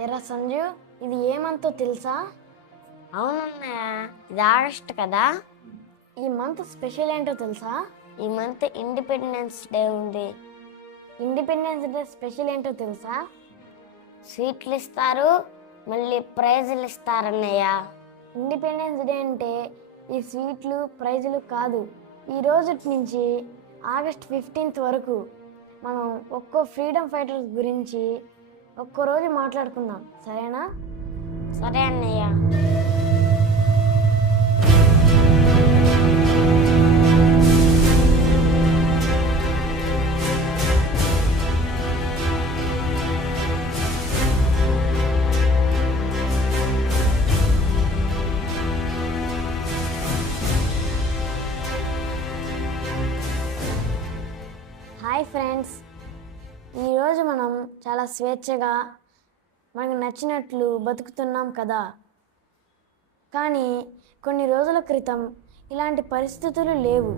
ఎరా సంజు, ఇది ఏమంతో తెలుసా? అవునన్నయ్య, ఇది ఆగస్ట్ కదా. ఈ మంత్ స్పెషల్ ఏంటో తెలుసా? ఈ మంత్ ఇండిపెండెన్స్ డే ఉంది. ఇండిపెండెన్స్ డే స్పెషల్ ఏంటో తెలుసా? స్వీట్లు ఇస్తారు, మళ్ళీ ప్రైజులు ఇస్తారన్నయ్య. ఇండిపెండెన్స్ డే అంటే ఈ స్వీట్లు ప్రైజులు కాదు. ఈ రోజు నుంచి ఆగస్ట్ 15th వరకు మనం ఒక్కో ఫ్రీడమ్ ఫైటర్స్ గురించి ఒక్కో రోజు మాట్లాడుకుందాం, సరేనా? సరే అన్నయ్య. హాయ్ ఫ్రెండ్స్, ఈరోజు మనం చాలా స్వేచ్ఛగా మనకు నచ్చినట్లు బతుకుతున్నాం కదా. కానీ కొన్ని రోజుల క్రితం ఇలాంటి పరిస్థితులు లేవు.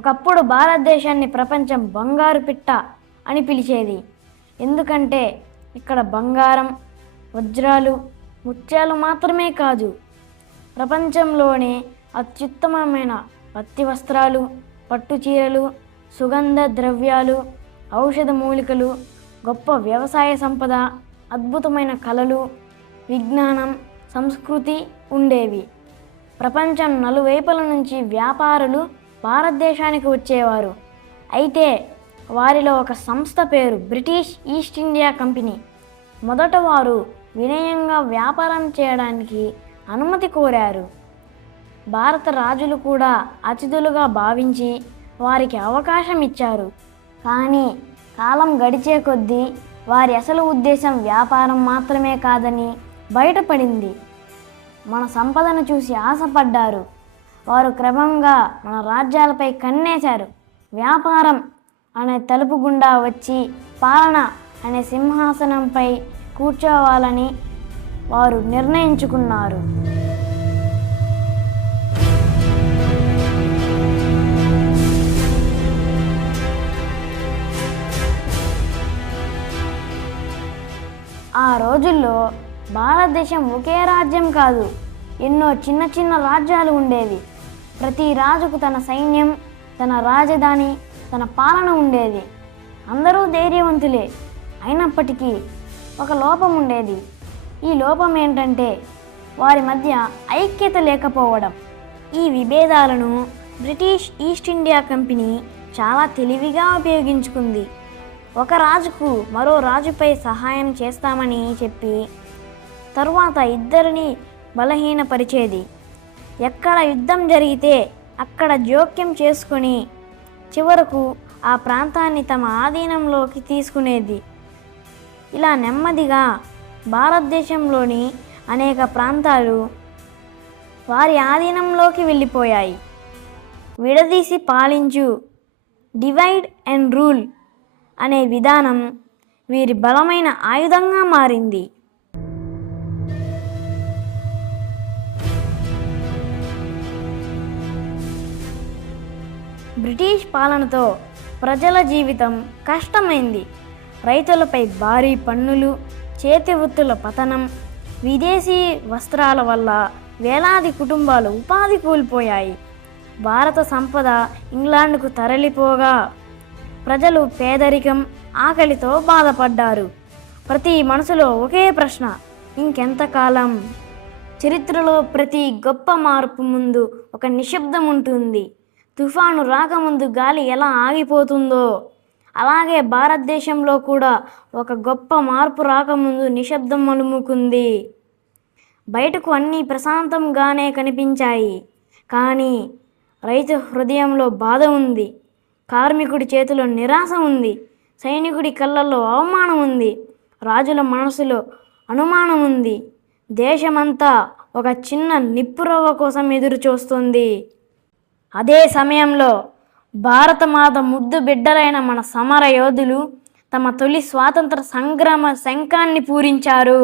ఒకప్పుడు భారతదేశాన్ని ప్రపంచం బంగారు పిట్ట అని పిలిచేది. ఎందుకంటే ఇక్కడ బంగారం, వజ్రాలు, ముత్యాలు మాత్రమే కాదు, ప్రపంచంలోనే అత్యుత్తమమైన పత్తి వస్త్రాలు, పట్టు చీరలు, సుగంధ ద్రవ్యాలు, ఔషధ మూలికలు, గొప్ప వ్యవసాయ సంపద, అద్భుతమైన కళలు, విజ్ఞానం, సంస్కృతి ఉండేవి. ప్రపంచం నలువైపుల నుంచి వ్యాపారులు భారతదేశానికి వచ్చేవారు. అయితే వారిలో ఒక సంస్థ పేరు బ్రిటిష్ ఈస్ట్ ఇండియా కంపెనీ. మొదట వారు వినయంగా వ్యాపారం చేయడానికి అనుమతి కోరారు. భారత రాజులు కూడా అతిథులుగా భావించి వారికి అవకాశం ఇచ్చారు. కానీ కాలం గడిచే కొద్దీ వారి అసలు ఉద్దేశం వ్యాపారం మాత్రమే కాదని బయటపడింది. మన సంపదను చూసి ఆశపడ్డారు. వారు క్రమంగా మన రాజ్యాలపై కన్నేశారు. వ్యాపారం అనే తలుపు గుండా వచ్చి పాలన అనే సింహాసనంపై కూర్చోవాలని వారు నిర్ణయించుకున్నారు. ఆ రోజుల్లో భారతదేశం ఒకే రాజ్యం కాదు, ఎన్నో చిన్న చిన్న రాజ్యాలు ఉండేవి. ప్రతి రాజుకు తన సైన్యం, తన రాజధాని, తన పాలన ఉండేది. అందరూ ధైర్యవంతులే. అయినప్పటికీ ఒక లోపం ఉండేది. ఈ లోపం ఏంటంటే వారి మధ్య ఐక్యత లేకపోవడం. ఈ విభేదాలను బ్రిటిష్ ఈస్ట్ ఇండియా కంపెనీ చాలా తెలివిగా ఉపయోగించుకుంది. ఒక రాజుకు మరో రాజుపై సహాయం చేస్తామని చెప్పి తరువాత ఇద్దరిని బలహీనపరిచేది. ఎక్కడ యుద్ధం జరిగితే అక్కడ జోక్యం చేసుకొని చివరకు ఆ ప్రాంతాన్ని తమ ఆధీనంలోకి తీసుకునేది. ఇలా నెమ్మదిగా భారతదేశంలోని అనేక ప్రాంతాలు వారి ఆధీనంలోకి వెళ్ళిపోయాయి. విడదీసి పాలించు, డివైడ్ అండ్ రూల్ అనే విధానం వీరి బలమైన ఆయుధంగా మారింది. బ్రిటిష్ పాలనతో ప్రజల జీవితం కష్టమైంది. రైతులపై భారీ పన్నులు, చేతి వృత్తుల పతనం, విదేశీ వస్త్రాల వల్ల వేలాది కుటుంబాలు ఉపాధి కోల్పోయాయి. భారత సంపద ఇంగ్లాండ్కు తరలిపోగా ప్రజలు పేదరికం, ఆకలితో బాధపడ్డారు. ప్రతి మనసులో ఒకే ప్రశ్న, ఇంకెంతకాలం? చరిత్రలో ప్రతి గొప్ప మార్పు ముందు ఒక నిశ్శబ్దం ఉంటుంది. తుఫాను రాకముందు గాలి ఎలా ఆగిపోతుందో అలాగే భారతదేశంలో కూడా ఒక గొప్ప మార్పు రాకముందు నిశ్శబ్దం అలుముకుంది. బయటకు అన్నీ ప్రశాంతంగానే కనిపించాయి, కానీ రైతు హృదయంలో బాధ ఉంది, కార్మికుడి చేతిలో నిరాశ ఉంది, సైనికుడి కళ్ళల్లో అవమానం ఉంది, రాజుల మనసులో అనుమానం ఉంది. దేశమంతా ఒక చిన్న నిప్పురవ్వ కోసం ఎదురు చూస్తుంది. అదే సమయంలో భారతమాత ముద్దు బిడ్డలైన మన సమర యోధులు తమ తొలి స్వాతంత్ర సంగ్రామ శంఖాన్ని పూరించారు.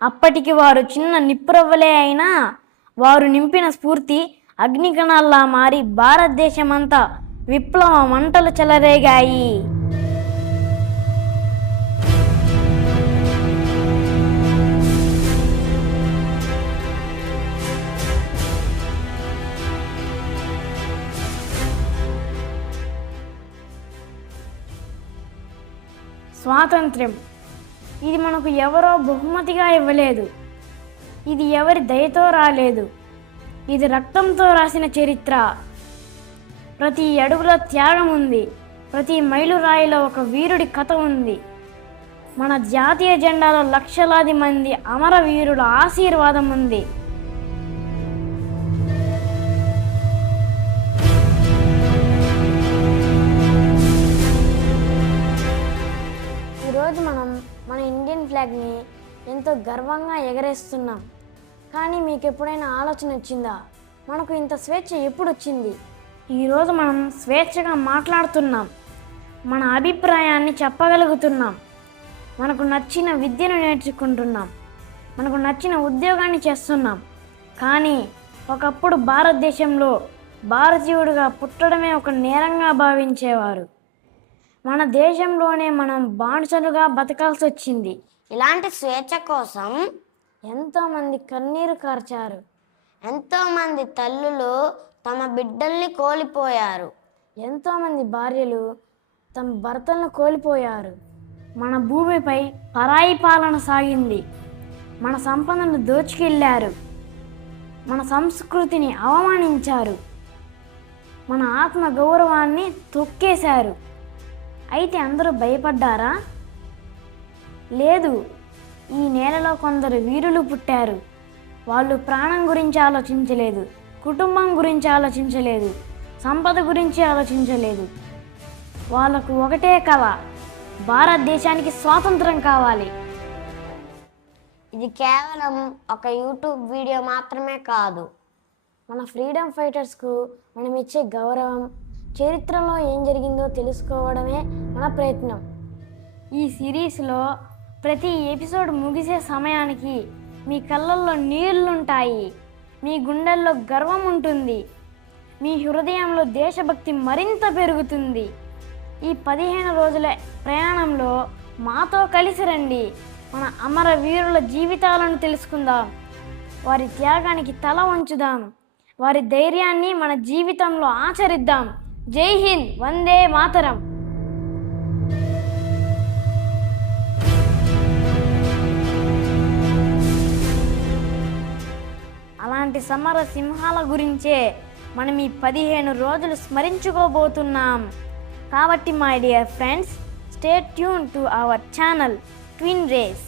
అప్పటికి వారు చిన్న నిప్పురవ్వలే అయినా వారు నింపిన స్ఫూర్తి అగ్నికణాల్లా మారి భారతదేశమంతా విప్లవ మంటలు చెలరేగాయి. స్వాతంత్ర్యం ఇది మనకు ఎవరో బహుమతిగా ఇవ్వలేదు. ఇది ఎవరి దయతో రాలేదు. ఇది రక్తంతో రాసిన చరిత్ర. ప్రతి అడుగులో త్యాగం ఉంది. ప్రతి మైలురాయిలో ఒక వీరుడి కథ ఉంది. మన జాతీయ జెండాలో లక్షలాది మంది అమరవీరుల ఆశీర్వాదం ఉంది. ఈరోజు మనం మన ఇండియన్ ఫ్లాగ్ని ఎంతో గర్వంగా ఎగరేస్తున్నాం. కానీ మీకు ఎప్పుడైనా ఆలోచన వచ్చిందా, మనకు ఇంత స్వేచ్ఛ ఎప్పుడు వచ్చింది? ఈరోజు మనం స్వేచ్ఛగా మాట్లాడుతున్నాం. మన అభిప్రాయాన్ని చెప్పగలుగుతున్నాం. మనకు నచ్చిన విద్యను నేర్చుకుంటున్నాం. మనకు నచ్చిన ఉద్యోగాన్ని చేస్తున్నాం. కానీ ఒకప్పుడు భారతదేశంలో భారతీయుడిగా పుట్టడమే ఒక నేరంగా భావించేవారు. మన దేశంలోనే మనం బానిసలుగా బతకాల్సి వచ్చింది. ఇలాంటి స్వేచ్ఛ కోసం ఎంతోమంది కన్నీరు కార్చారు. ఎంతోమంది తల్లులు తమ బిడ్డల్ని కోల్పోయారు. ఎంతోమంది భార్యలు తమ భర్తలను కోల్పోయారు. మన భూమిపై పరాయి పాలన సాగింది. మన సంపదను దోచుకెళ్ళారు. మన సంస్కృతిని అవమానించారు. మన ఆత్మ గౌరవాన్ని తొక్కేశారు. అయితే అందరూ భయపడ్డారా? లేదు. ఈ నేలలో కొందరు వీరులు పుట్టారు. వాళ్ళు ప్రాణం గురించి ఆలోచించలేదు, కుటుంబం గురించి ఆలోచించలేదు, సంపద గురించి ఆలోచించలేదు. వాళ్ళకు ఒకటే కల, భారతదేశానికి స్వాతంత్రం కావాలి. ఇది కేవలం ఒక యూట్యూబ్ వీడియో మాత్రమే కాదు. మన ఫ్రీడమ్ ఫైటర్స్కు మనం ఇచ్చే గౌరవం, చరిత్రలో ఏం జరిగిందో తెలుసుకోవడమే మన ప్రయత్నం. ఈ సిరీస్లో ప్రతి ఎపిసోడ్ ముగిసే సమయానికి మీ కళ్ళల్లో నీళ్లుంటాయి. మీ గుండెల్లో గర్వం ఉంటుంది. మీ హృదయంలో దేశభక్తి మరింత పెరుగుతుంది. ఈ 15 రోజుల ప్రయాణంలో మాతో కలిసి రండి. మన అమరవీరుల జీవితాలను తెలుసుకుందాం. వారి త్యాగానికి తల వంచుదాం. వారి ధైర్యాన్ని మన జీవితంలో ఆచరిద్దాం. జై హింద్, వందే మాతరం. అలాంటి సమర సింహాల గురించే మనం ఈ 15 రోజులు స్మరించుకోబోతున్నాం. కాబట్టి my dear friends, stay tune to our channel twin race.